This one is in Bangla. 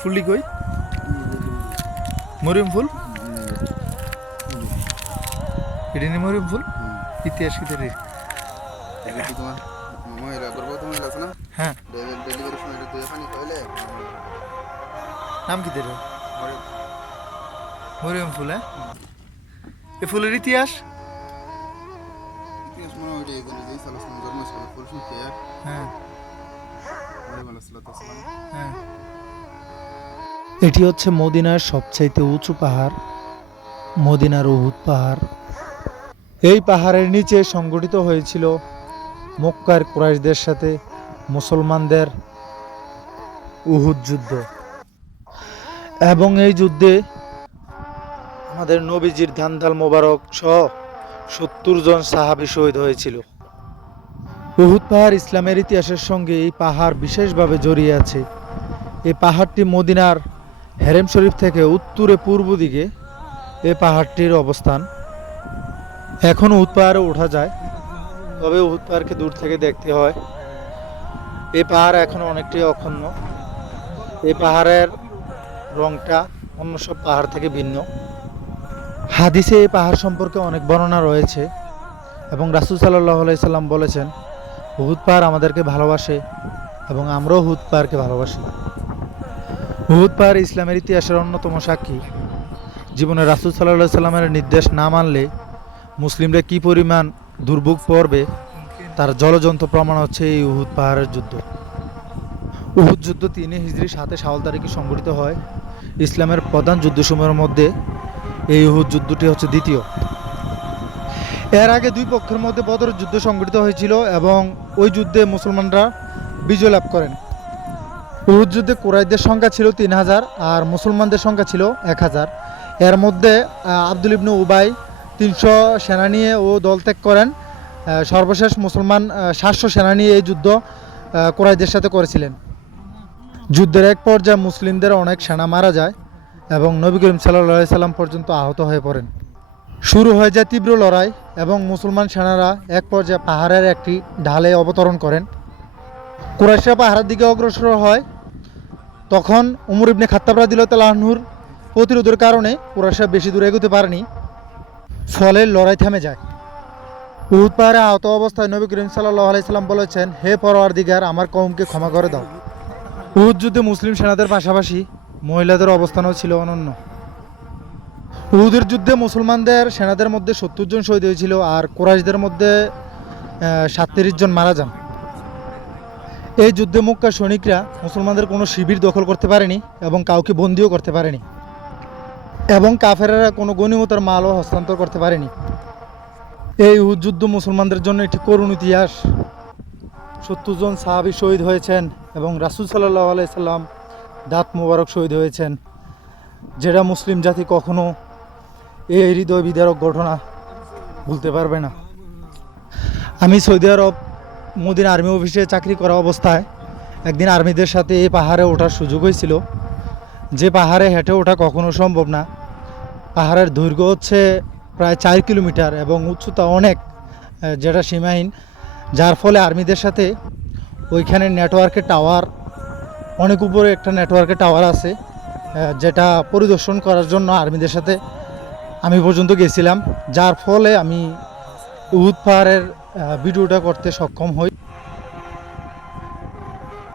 ফুললি কই? মরিয়ম ফুল? এটা নি মরিয়ম ফুল? ইতিহাস কি তোর তোমার মহিলা গর্ভবতী মহিলা আছে না? হ্যাঁ। ডেলিভারির সময় খাইলে নাম কি তোর মরিয়ম। ফুল হ্যাঁ? এ ফুলের ইতিহাস? ইতিহাস মনে হয় যেই জন্ম ফুল শুনতে হ্যাঁ। হ্যাঁ। এটি হচ্ছে মদিনার সবচাইতে উঁচু পাহাড়, মদিনার উহুদ পাহাড়। এই পাহাড়ের নিচে সংগঠিত হয়েছিল মক্কার কুরাইশদের সাথে মুসলমানদের উহুদ যুদ্ধ। এবং এই যুদ্ধে আমাদের নবীজির ধান্দাল মোবারক সহ সত্তর জন সাহাবি শহীদ হয়েছিল। উহুদ পাহাড় ইসলামের ইতিহাসের সঙ্গে এই পাহাড় বিশেষভাবে জড়িয়ে আছে। এই পাহাড়টি মদিনার হেরেম শরীফ থেকে উত্তরে পূর্ব দিকে এই পাহাড়টির অবস্থান। এখনও উহুদ পাহাড়ে ওঠা যায়, তবে উহুদ পাহাড়কে দূর থেকে দেখতে হয়। এই পাহাড় এখনও অনেকটাই অখণ্ড এই পাহাড়ের রংটা অন্য সব পাহাড় থেকে ভিন্ন। হাদিসে এই পাহাড় সম্পর্কে অনেক বর্ণনা রয়েছে এবং রাসুল সাল্লাহ সাল্লাম বলেছেন উহুদ পাহাড় আমাদেরকে ভালোবাসে এবং আমরাও হুদ পাহাড়কে ভালোবাসি। হুদ পাহাড় ইসলামের ইতিহাসের অন্যতম সাক্ষী। জীবনে রাসুল সাল্লাহ সাল্লামের নির্দেশ না মানলে মুসলিমরা কি পরিমাণ দুর্ভোগ পড়বে, তার জলজন্ত প্রমাণ হচ্ছে এই উহুদ পাহাড়ের যুদ্ধ। উহুদ যুদ্ধ তিন হিজড়ি সাথে শাওয়াল তারিখে সংঘটিত হয়। ইসলামের প্রধান যুদ্ধসমূহের মধ্যে এই উহুদ যুদ্ধটি হচ্ছে দ্বিতীয়। এর আগে দুই পক্ষের মধ্যে বদর যুদ্ধ সংঘটিত হয়েছিল এবং ওই যুদ্ধে মুসলমানরা বিজয় লাভ করেন। উহুদ যুদ্ধে কুরাইদের সংখ্যা ছিল তিন হাজার আর মুসলমানদের সংখ্যা ছিল এক হাজার। এর মধ্যে আব্দুল ইবনু উবাই তিনশো সেনা নিয়ে ও দল ত্যাগ করেন। সর্বশেষ মুসলমান সাতশো সেনা নিয়ে এই যুদ্ধ কুরাইদের সাথে করেছিলেন। যুদ্ধের এক পর্যায়ে মুসলিমদের অনেক সেনা মারা যায় এবং নবী করিম সাল্লাহ সাল্লাম পর্যন্ত আহত হয়ে পড়েন। শুরু হয়ে যায় তীব্র লড়াই এবং মুসলমান সেনারা এক পর্যায়ে পাহাড়ের একটি ঢালে অবতরণ করেন। কুরাইশরা পাহাড়ের দিকে অগ্রসর হয় তখন উমর ইবনে খাত্তাব রাদিল তালাহুর প্রতিরোধের কারণে কুরাইশরা বেশি দূরে এগোতে পারেনি, ফলে লড়াই থেমে যায়। উহুদ পাহাড়ে আহত অবস্থায় নবী করিম সাল্লাহ আলাইসাল্লাম বলেছেন, হে পরোয়ার দিগার আমার কৌমকে ক্ষমা করে দাও। উহুদ যুদ্ধে মুসলিম সেনাদের পাশাপাশি মহিলাদের অবস্থানও ছিল অনন্য। উহুদের যুদ্ধে মুসলমানদের সেনাদের মধ্যে সত্তর জন শহীদ হয়েছিল আর কোরাইশদের মধ্যে সাতত্রিশ জন মারা যান। এই যুদ্ধে মুক্কা সৈনিকরা মুসলমানদের কোনো শিবির দখল করতে পারেনি এবং কাউকে বন্দিও করতে পারেনি এবং কাফেরেরা কোনো গণিমতার মালও হস্তান্তর করতে পারেনি। এই যুদ্ধ মুসলমানদের জন্য একটি করুণ ইতিহাস। সত্তর জন সাহাবি শহীদ হয়েছেন এবং রাসুল সাল্লাহ আলাইসাল্লাম দাঁত মোবারক শহীদ হয়েছেন। যেটা মুসলিম জাতি কখনো এই হৃদয় বিদারক ঘটনা ভুলতে পারবে না। আমি সৌদি আরব মোদিন আর্মি অফিসে চাকরি করা অবস্থায় একদিন আর্মিদের সাথে এই পাহাড়ে ওঠার সুযোগ হয়েছিল। যে পাহাড়ে হেঁটে ওঠা কখনো সম্ভব না। পাহাড়ের দৈর্ঘ্য হচ্ছে প্রায় চার কিলোমিটার এবং উচ্চতা অনেক, যেটা সীমাহীন। যার ফলে আর্মিদের সাথে ওইখানে নেটওয়ার্কের টাওয়ার, অনেক উপরে একটা নেটওয়ার্কের টাওয়ার আছে, যেটা পরিদর্শন করার জন্য আর্মিদের সাথে আমি পর্যন্ত গেছিলাম। যার ফলে আমি উহুদ পাহাড়ের ভিডিওটা করতে সক্ষম হই।